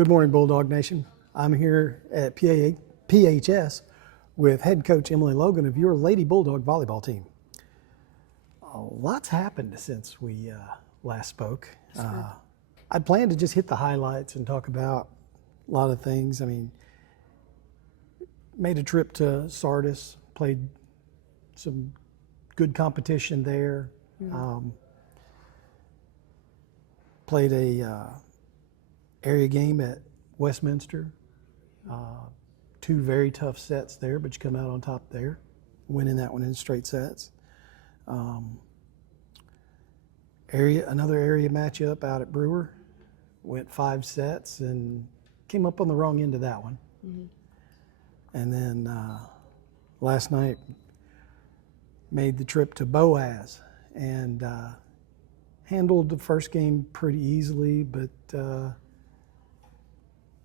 Good morning, Bulldog Nation. I'm here at PHS with head coach Emily Logan of your Lady Bulldog volleyball team. Lots happened since we last spoke. I planned to just hit the highlights and talk about a lot of things. I mean, made a trip to Sardis, played some good competition there. Played a area game at Westminster. Two very tough sets there, but you come out on top there, winning that one in straight sets. Another area matchup out at Brewer, went 5 sets and came up on the wrong end of that one. And then last night made the trip to Boaz and handled the first game pretty easily, but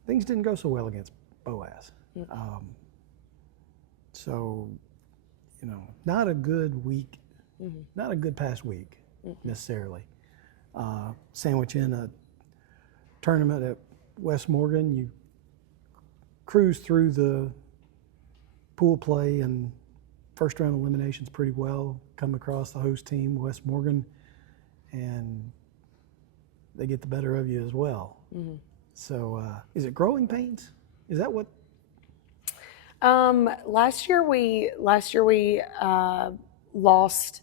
things didn't go so well against Boaz. So, you know, not a good week, not a good past week necessarily. Sandwich in a tournament at West Morgan, you cruise through the pool play and first round eliminations pretty well, come across the host team, West Morgan, and they get the better of you as well. So is it growing pains? Is that what? Last year we lost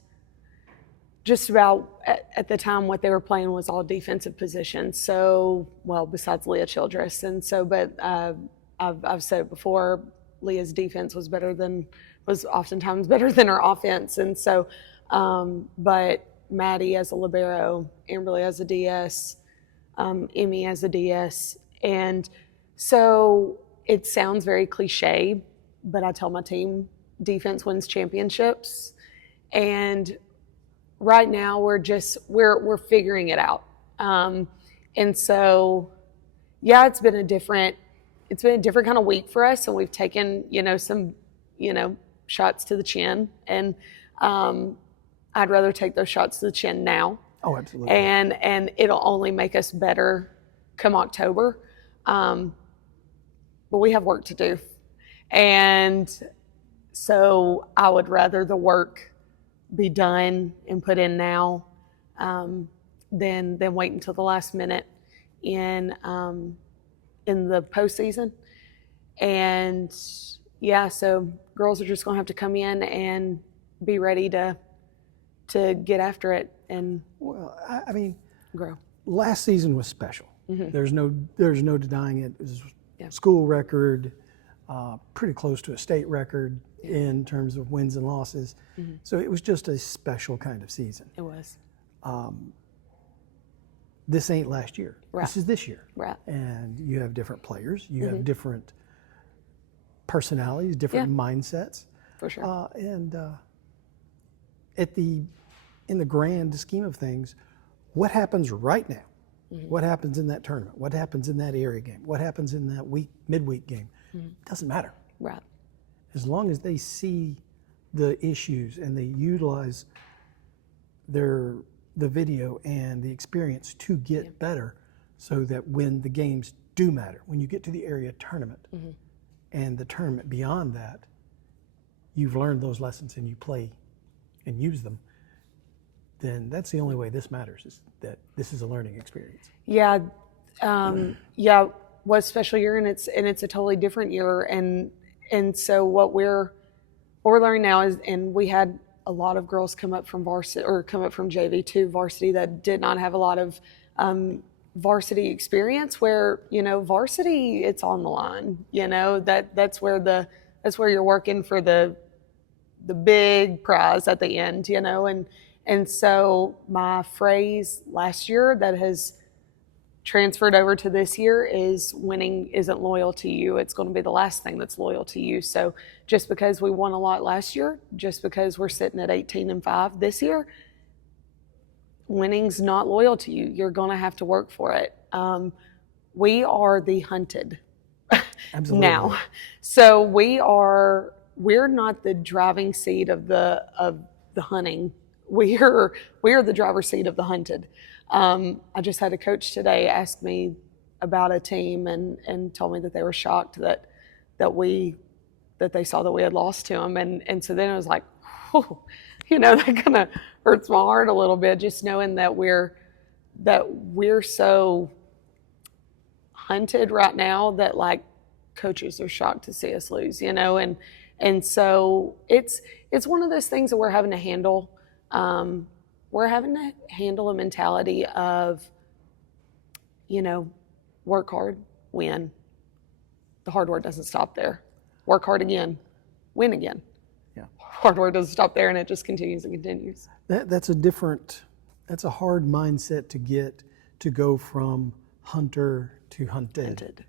just about at the time what they were playing was all defensive positions. So, well, besides Leah Childress. And so, but I've said it before, Leah's defense was oftentimes better than her offense. And so, but Maddie as a libero, Amberly as a DS, Emmy as a DS. And so it sounds very cliche, but I tell my team defense wins championships. And right now we're figuring it out. And so, yeah, it's been a different kind of week for us. And we've taken, some, shots to the chin. And I'd rather take those shots to the chin now. Oh, absolutely. And it'll only make us better come October. But we have work to do. And so I would rather the work be done and put in now than wait until the last minute in the postseason. And yeah, so girls are just gonna have to come in and be ready to get after it and I mean, grow. Last season was special. There's no denying it. It was a school record, pretty close to a state record in terms of wins and losses. So it was just a special kind of season. It was. This ain't last year. Right. This is this year. Right. And you have different players. You have different personalities, different mindsets. For sure. In the grand scheme of things, what happens right now? What happens in that tournament? What happens in that area game? What happens in that midweek game? Doesn't matter. Right. As long as they see the issues and they utilize the video and the experience to get better, so that when the games do matter, when you get to the area tournament and the tournament beyond that, you've learned those lessons and you play and use them, then that's the only way this matters, is that this is a learning experience. Yeah, was special year, and it's a totally different year, and so what we're learning now is, and we had a lot of girls come up from varsity or come up from JV to varsity that did not have a lot of varsity experience. Where varsity, it's on the line. That's where you're working for the big prize at the end. And so my phrase last year that has transferred over to this year is winning isn't loyal to you. It's going to be the last thing that's loyal to you. So just because we won a lot last year, just because we're sitting at 18-5 this year, winning's not loyal to you. You're going to have to work for it. We are the hunted Absolutely. now. So we're not the driving seat of the hunting. We are the driver's seat of the hunted. I just had a coach today ask me about a team and told me that they were shocked that they saw that we had lost to them, and so then it was like, oh, that kind of hurts my heart a little bit, just knowing that we're so hunted right now that like coaches are shocked to see us lose, and so it's one of those things that we're having to handle. We're having to handle a mentality of, work hard, win. The hard work doesn't stop there. Work hard again, win again. Yeah. Hard work doesn't stop there, and it just continues and continues. That's a hard mindset to get, to go from hunter to hunted.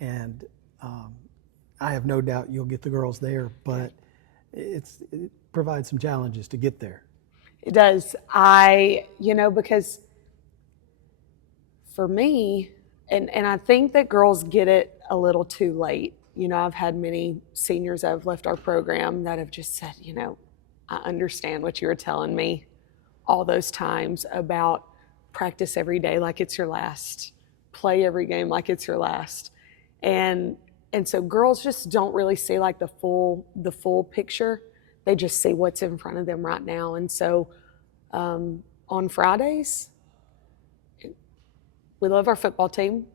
And I have no doubt you'll get the girls there, but it provides some challenges to get there. It does. Because for me, and I think that girls get it a little too late. I've had many seniors that have left our program that have just said, I understand what you were telling me all those times about practice every day like it's your last, play every game like it's your last. And so girls just don't really see like the full picture. They just see what's in front of them right now. And so on Fridays, we love our football team,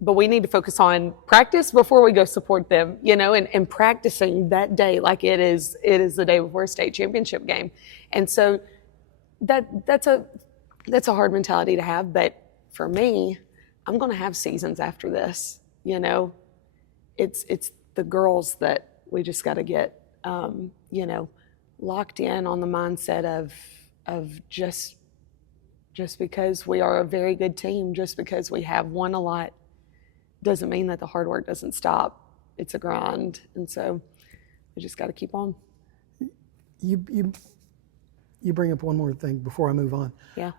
but we need to focus on practice before we go support them, and practicing that day like it is the day before a state championship game. And so that's a hard mentality to have. But for me, I'm going to have seasons after this. It's the girls that we just got to get locked in on the mindset of just because we are a very good team, just because we have won a lot, doesn't mean that the hard work doesn't stop. It's a grind, and so we just got to keep on. You bring up one more thing before I move on. Yeah.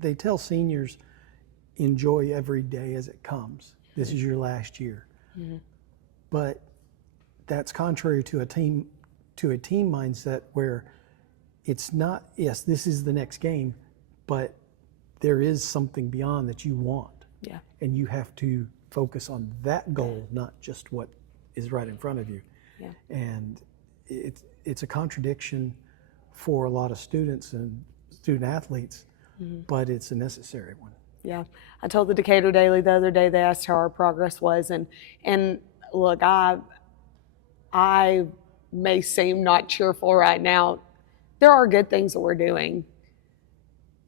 They tell seniors, enjoy every day as it comes. This is your last year. Mm-hmm. But that's contrary to a team mindset where it's not, yes, this is the next game, but there is something beyond that you want. Yeah. And you have to focus on that goal, not just what is right in front of you. Yeah. And it's a contradiction for a lot of students and student athletes, mm-hmm. but it's a necessary one. Yeah. I told the Decatur Daily the other day, they asked how our progress was, and look, I may seem not cheerful right now. There are good things that we're doing.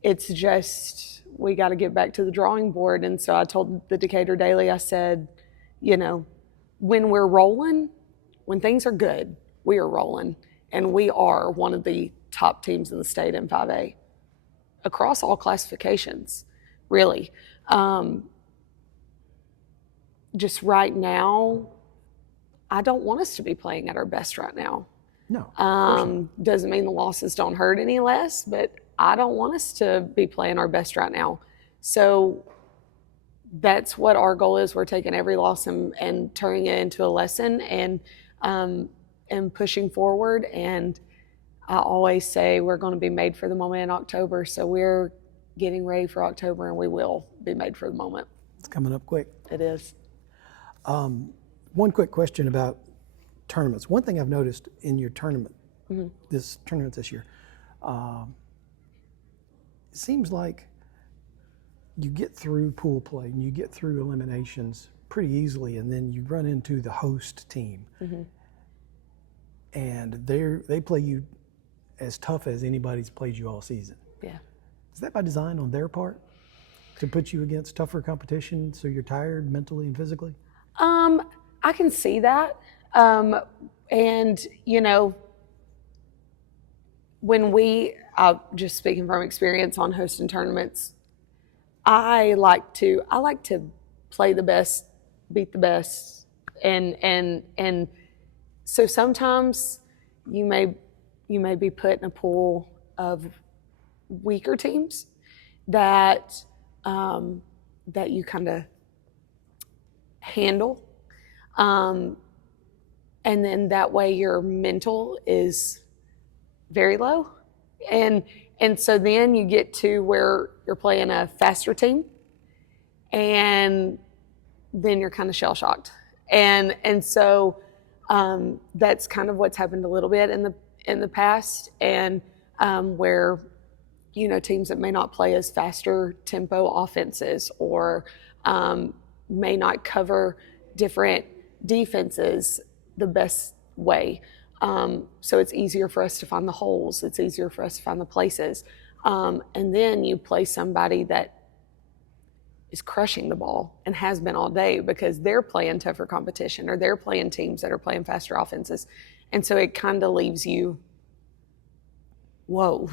It's just we got to get back to the drawing board. And so I told the Decatur Daily, I said, when we're rolling, when things are good, we are rolling. And we are one of the top teams in the state in 5A across all classifications, really. Just right now, I don't want us to be playing at our best right now. No. Doesn't mean the losses don't hurt any less, but I don't want us to be playing our best right now. So that's what our goal is. We're taking every loss and turning it into a lesson and pushing forward. And I always say we're going to be made for the moment in October. So we're getting ready for October, and we will be made for the moment. It's coming up quick. It is. One quick question about tournaments. One thing I've noticed in your tournament, mm-hmm. this year, it seems like you get through pool play and you get through eliminations pretty easily, and then you run into the host team, mm-hmm. and they play you as tough as anybody's played you all season. Yeah. Is that by design on their part to put you against tougher competition so you're tired mentally and physically? I can see that. And, just speaking from experience on hosting tournaments, I like to play the best, beat the best. And so sometimes you may be put in a pool of weaker teams that you kind of handle. And then that way your mental is very low And so then you get to where you're playing a faster team, and then you're kind of shell shocked. And so that's kind of what's happened a little bit in the past, and where teams that may not play as faster tempo offenses, or may not cover different defenses the best way. So it's easier for us to find the holes. It's easier for us to find the places. And then you play somebody that is crushing the ball and has been all day because they're playing tougher competition, or they're playing teams that are playing faster offenses. And so it kind of leaves you, whoa,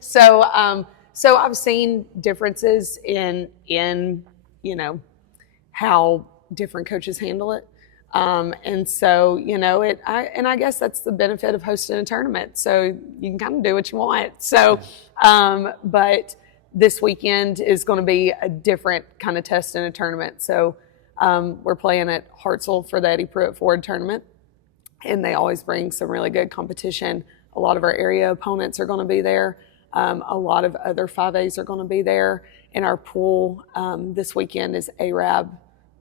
So I've seen differences in how different coaches handle it. And so, I guess that's the benefit of hosting a tournament. So you can kind of do what you want. So, but this weekend is going to be a different kind of test in a tournament. So we're playing at Hartselle for the Eddie Pruitt Ford tournament, and they always bring some really good competition. A lot of our area opponents are going to be there. A lot of other 5As are going to be there. In our pool this weekend is Arab,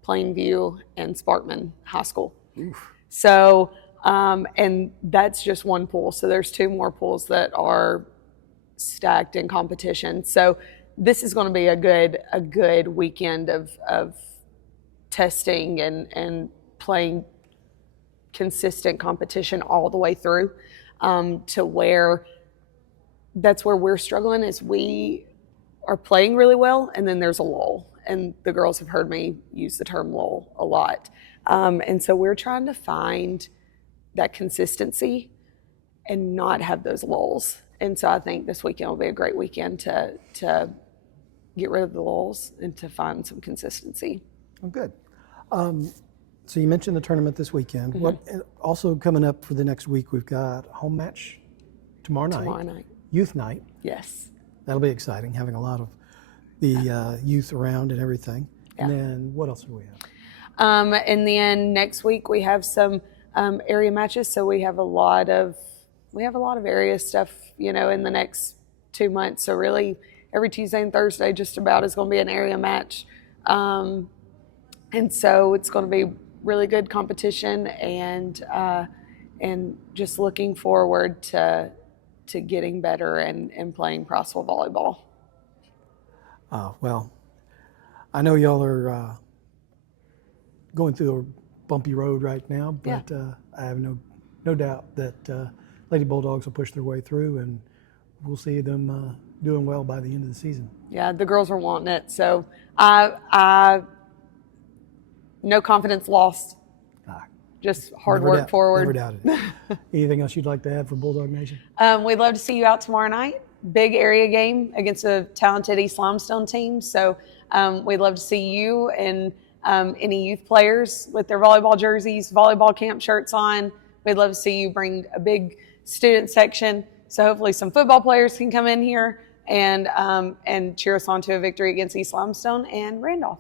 Plainview, and Sparkman High School. Oof. So, and that's just one pool. So there's 2 more pools that are stacked in competition. So this is going to be a good weekend of testing and playing consistent competition all the way through, to where that's where we're struggling, is we are playing really well and then there's a lull. And the girls have heard me use the term lull a lot. And so we're trying to find that consistency and not have those lulls. And so I think this weekend will be a great weekend to get rid of the lulls and to find some consistency. Oh, good. So you mentioned the tournament this weekend. Mm-hmm. What also coming up for the next week, we've got a home match tomorrow night. Youth night. Yes. That'll be exciting, having a lot of the youth around and everything. Yeah. And then what else do we have? And then next week we have some area matches. So we have a lot of area stuff, in the next 2 months. So really every Tuesday and Thursday just about is going to be an area match. And so it's going to be really good competition, and just looking forward to getting better and playing Crossville volleyball. Well, I know y'all are going through a bumpy road right now, but yeah. I have no doubt that Lady Bulldogs will push their way through, and we'll see them doing well by the end of the season. Yeah, the girls are wanting it, so I no confidence lost. Just hard work forward. Never doubted it. Anything else you'd like to add for Bulldog Nation? We'd love to see you out tomorrow night. Big area game against a talented East Limestone team. So we'd love to see you and any youth players with their volleyball jerseys, volleyball camp shirts on. We'd love to see you bring a big student section. So hopefully some football players can come in here and cheer us on to a victory against East Limestone and Randolph.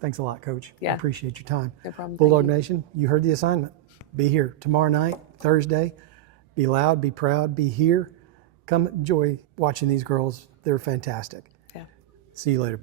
Thanks a lot, Coach. Yeah. I appreciate your time. No problem. Bulldog Nation, you heard the assignment. Be here tomorrow night, Thursday. Be loud, be proud, be here. Come enjoy watching these girls. They're fantastic. Yeah. See you later.